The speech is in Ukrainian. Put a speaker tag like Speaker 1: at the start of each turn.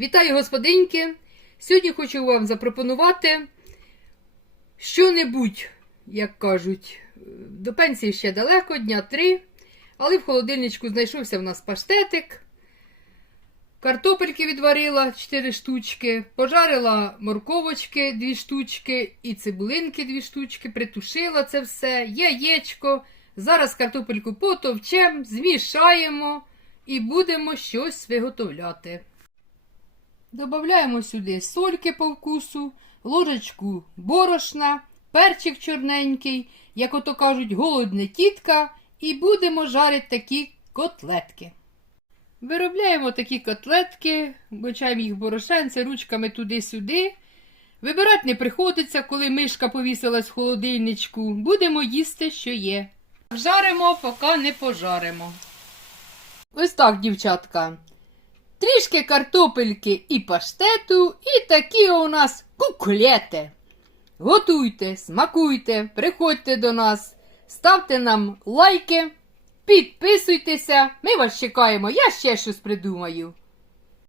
Speaker 1: Вітаю, господинки! Сьогодні хочу вам запропонувати що-небудь, як кажуть. До пенсії ще далеко, дня три, але в холодильничку знайшовся в нас паштетик. Картопельки відварила 4 штучки, пожарила морковочки 2 штучки і цибулинки 2 штучки, притушила це все, яєчко. Зараз картопельку потовчем, змішаємо і будемо щось виготовляти. Добавляємо сюди сольки по вкусу, ложечку борошна, перчик чорненький, як ото кажуть, голодне тітка, і будемо жарити такі котлетки. Виробляємо такі котлетки, бочаємо їх борошенце ручками туди-сюди. Вибирати не приходиться, коли мишка повісилась в холодильничку. Будемо їсти, що є. Жаримо, поки не пожаримо. Ось так, дівчатка. Трішки картопельки і паштету, і такі у нас куклети. Готуйте, смакуйте, приходьте до нас, ставте нам лайки, підписуйтеся. Ми вас чекаємо, я ще щось придумаю.